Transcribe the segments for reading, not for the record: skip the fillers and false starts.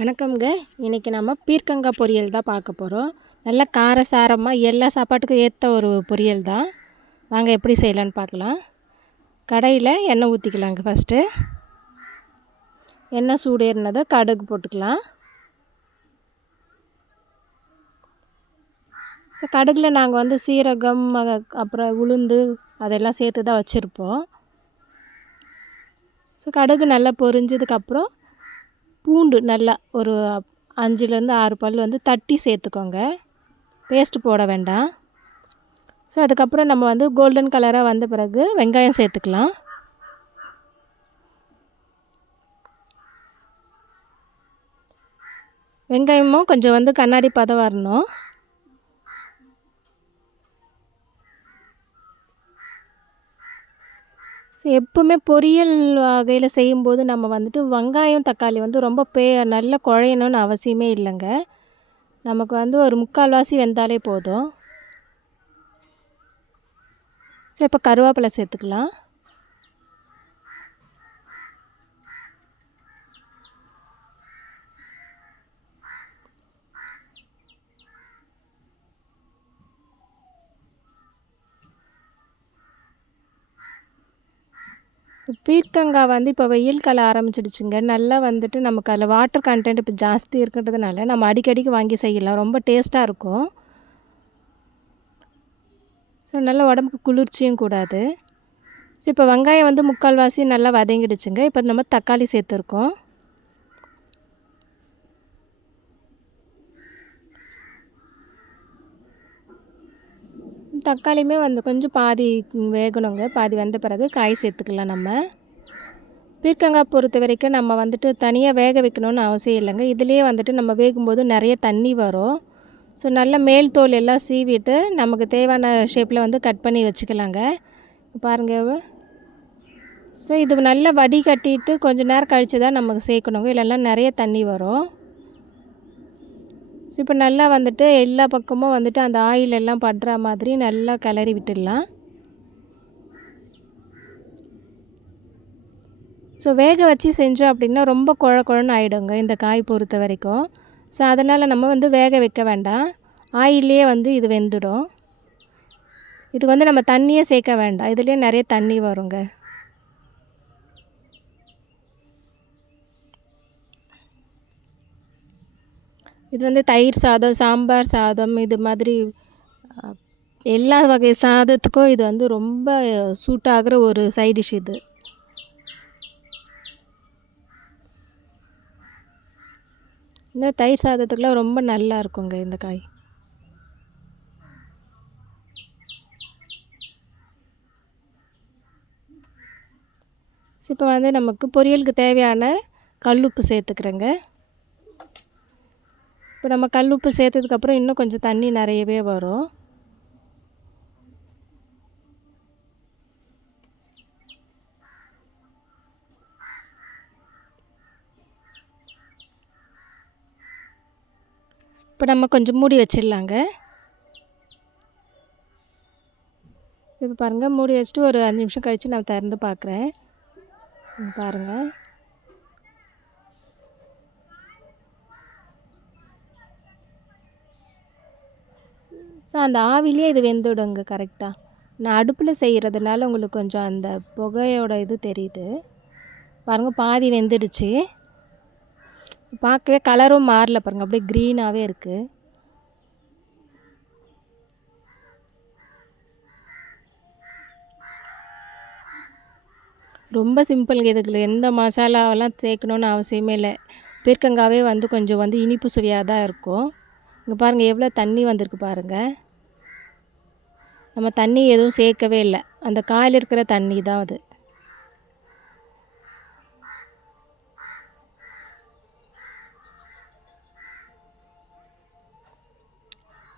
வணக்கம்ங்க. இன்றைக்கி நம்ம பீர்க்கங்காய் பொரியல் தான் பார்க்க போகிறோம். நல்லா காரசாரமாக எல்லா சாப்பாட்டுக்கும் ஏற்ற ஒரு பொரியல் தான். வாங்க எப்படி செய்யலான்னு பார்க்கலாம். கடாயில் எண்ணெய் ஊற்றிக்கலாங்க. ஃபஸ்ட்டு எண்ணெய் சூடேறினதை கடுகு போட்டுக்கலாம். ஸோ கடுகில் நாங்கள் சீரகம் அப்புறம் உளுந்து அதெல்லாம் சேர்த்து தான் வச்சுருப்போம். ஸோ கடுகு நல்லா பொரிஞ்சதுக்கப்புறம் பூண்டு நல்லா ஒரு 5லேருந்து 6 பல் தட்டி சேர்த்துக்கோங்க. பேஸ்ட்டு போட வேண்டாம். ஸோ அதுக்கப்புறம் நம்ம கோல்டன் கலராக வந்த பிறகு வெங்காயம் சேர்த்துக்கலாம். வெங்காயமும் கொஞ்சம் கண்ணாடி பதம் வரணும். ஸோ எப்போவுமே பொரியல் வகையில் செய்யும்போது நம்ம வெங்காயம் தக்காளி ரொம்ப நல்லா குழையணும்னு அவசியமே இல்லைங்க. நமக்கு ஒரு 3/4 வெந்தாலே போதும். ஸோ இப்போ கருவேப்பிலை சேர்த்துக்கலாம். பீர்க்கங்காய் இப்போ வெயில் காலம் ஆரம்பிச்சிடுச்சுங்க. நல்லா நமக்கு அதில் வாட்டர் கண்டென்ட் இப்போ ஜாஸ்தி இருக்குன்றதுனால நம்ம அடிக்கடிக்கு வாங்கி செய்யலாம். ரொம்ப டேஸ்ட்டாக இருக்கும். ஸோ நல்லா உடம்புக்கு குளிர்ச்சியும் கூடாது. ஸோ இப்போ வெங்காயம் 3/4 நல்லா வதங்கிடுச்சுங்க. இப்போ நம்ம தக்காளி சேர்த்துருக்கோம். தக்காளியுமே கொஞ்சம் பாதி வேகணுங்க. பாதி வெந்த பிறகு காய் சேர்த்துக்கலாம். நம்ம பீர்க்கங்காய் பொறுத்த வரைக்கும் நம்ம தனியாக வேக வைக்கணும்னு அவசியம் இல்லைங்க. இதுலேயே நம்ம வேகும்போது நிறைய தண்ணி வரும். ஸோ நல்லா மேல் தோல் எல்லாம் சீவிட்டு நமக்கு தேவையான ஷேப்பில் கட் பண்ணி வச்சுக்கலாங்க. பாருங்கள். ஸோ இது நல்லா வடிகட்டிட்டு கொஞ்சம் நேரம் கழித்து தான் நமக்கு சேர்க்கணுங்க. இல்லைன்னா நிறைய தண்ணி வரும். ஸோ இப்போ நல்லா எல்லா பக்கமும் அந்த ஆயில் எல்லாம் படுற மாதிரி நல்லா கிளறி விட்டுடலாம். ஸோ வேக வச்சு செஞ்சோம் அப்படின்னா ரொம்ப குழன்னு ஆகிடுங்க இந்த காய் பொறுத்த வரைக்கும். ஸோ அதனால் நம்ம வேக வைக்க வேண்டாம். ஆயிலே இது வெந்துடும். இதுக்கு நம்ம தண்ணியே சேர்க்க வேண்டாம். இதுலேயே நிறைய தண்ணி வருங்க. இது தயிர் சாதம், சாம்பார் சாதம், இது மாதிரி எல்லா வகை சாதத்துக்கும் இது ரொம்ப சூட் ஆகிற ஒரு சைட் டிஷ் இது. இன்னும் தயிர் சாதத்துக்குலாம் ரொம்ப நல்லா இருக்குங்க இந்த காய். இப்போ நமக்கு பொரியலுக்கு தேவையான கல்லுப்பு சேர்த்துக்கிறேங்க. இப்போ நம்ம கல்லுப்பு சேர்த்ததுக்கப்புறம் இன்னும் கொஞ்சம் தண்ணி நிறையவே வரும். இப்போ நம்ம கொஞ்சம் மூடி வச்சிடலாங்க. இப்போ பாருங்கள், மூடி வச்சுட்டு ஒரு 5 நிமிஷம் கழித்து நான் திறந்து பார்க்குறேன். பாருங்கள். ஸோ அந்த ஆவிலே இது வெந்துடுங்க கரெக்டாக. நான் அடுப்பில் செய்கிறதுனால உங்களுக்கு கொஞ்சம் அந்த புகையோட இது தெரியுது. பாருங்கள், பாதி வெந்துடுச்சு. பார்க்கவே கலரும் மாறல பாருங்கள், அப்படியே க்ரீனாகவே இருக்குது. ரொம்ப சிம்பிளுங்க. இதுக்கு எந்த மசாலாவெல்லாம் சேர்க்கணுன்னு அவசியமே இல்லை. பீர்க்கங்காவே கொஞ்சம் இனிப்பு சுவையாக தான் இருக்கும். இங்கே பாருங்கள் எவ்வளோ தண்ணி வந்திருக்கு பாருங்கள். நம்ம தண்ணி எதுவும் சேர்க்கவே இல்லை. அந்த காயில் இருக்கிற தண்ணி தான் அது.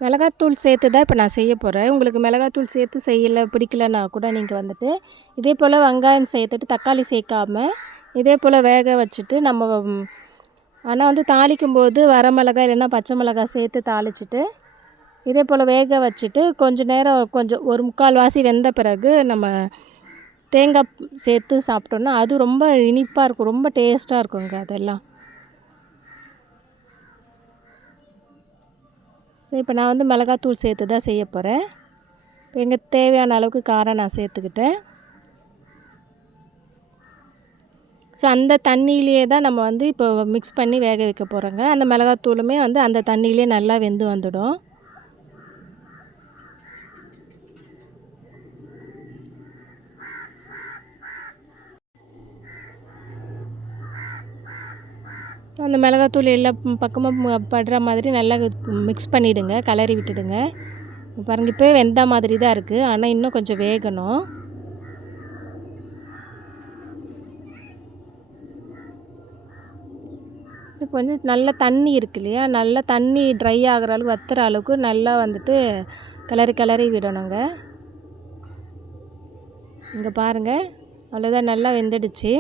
மிளகாத்தூள் சேர்த்து தான் இப்போ நான் செய்ய போகிறேன். உங்களுக்கு மிளகாத்தூள் சேர்த்து செய்யலை பிடிக்கலன்னா கூட நீங்கள் இதே போல் வெங்காயம் சேர்த்துட்டு தக்காளி சேர்க்காம இதே போல் வேக வச்சுட்டு நம்ம ஆனால் தாளிக்கும்போது வரமிளகாய் இல்லைன்னா பச்சை மிளகாய் சேர்த்து தாளிச்சிட்டு இதே போல் வேக வச்சுட்டு கொஞ்சம் நேரம் கொஞ்சம் ஒரு 3/4 வெந்த பிறகு நம்ம தேங்காய் சேர்த்து சாப்பிட்டோன்னா அது ரொம்ப இனிப்பாக இருக்கும். ரொம்ப டேஸ்ட்டாக இருக்குங்க அதெல்லாம். ஸோ இப்போ நான் வந்து மிளகாத்தூள் சேர்த்து தான் செய்ய போகிறேன். இப்போ எங்களுக்கு தேவையான அளவுக்கு காரம் நான் சேர்த்துக்கிட்டேன். ஸோ அந்த தண்ணியிலேயே தான் நம்ம வந்து இப்போ மிக்ஸ் பண்ணி வேக வைக்க போகிறோங்க. அந்த மிளகாத்தூளுமே வந்து அந்த தண்ணியிலே நல்லா வெந்து வந்துடும். ஸோ அந்த மிளகாத்தூள் எல்லா பக்கமும் படுற மாதிரி நல்லா மிக்ஸ் பண்ணிவிடுங்க, கலரி விட்டுடுங்க. பாருங்கள் இப்போவே வெந்த மாதிரி தான் இருக்குது, ஆனால் இன்னும் கொஞ்சம் வேகணும். ஸோ இப்போ வந்து நல்லா தண்ணி இருக்கு இல்லையா, நல்லா தண்ணி ட்ரை ஆகிற அளவு வத்துற அளவுக்கு நல்லா வந்துட்டு கிளறி விடணுங்க. இங்கே பாருங்கள், அவ்வளோதான், நல்லா வெந்துடுச்சு.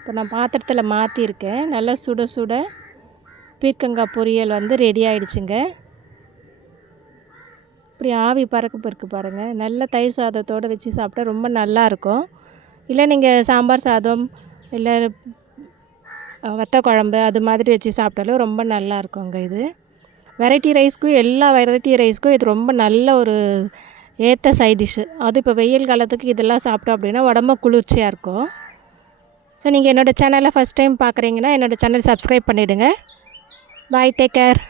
இப்போ நான் பாத்திரத்தில் மாற்றிருக்கேன். நல்லா சுட சுட பீர்க்கங்காய் பொரியல் வந்து ரெடி ஆகிடுச்சுங்க. இப்படி ஆவி பறக்கு பாருங்கள். நல்ல தயிர் சாதத்தோடு வச்சு சாப்பிட்டா ரொம்ப நல்லாயிருக்கும். இல்லை நீங்கள் சாம்பார் சாதம் இல்லை வத்த குழம்பு அது மாதிரி வச்சு சாப்பிட்டாலும் ரொம்ப நல்லா இருக்குங்க. இது வெரைட்டி ரைஸ்க்கும், எல்லா வெரைட்டி ரைஸ்க்கும் இது ரொம்ப நல்ல ஒரு ஏற்ற சைட் டிஷ்ஷு. அது இப்போ வெயில் காலத்துக்கு இதெல்லாம் சாப்பிட்டோம் அப்படின்னா உடம்பு குளிர்ச்சியாக இருக்கும். ஸோ நீங்கள் என்னோடய சேனலை ஃபஸ்ட் டைம் பார்க்குறீங்கன்னா என்னோடய சேனல் சப்ஸ்கிரைப் பண்ணிவிடுங்க. பாய், டேக் கேர்.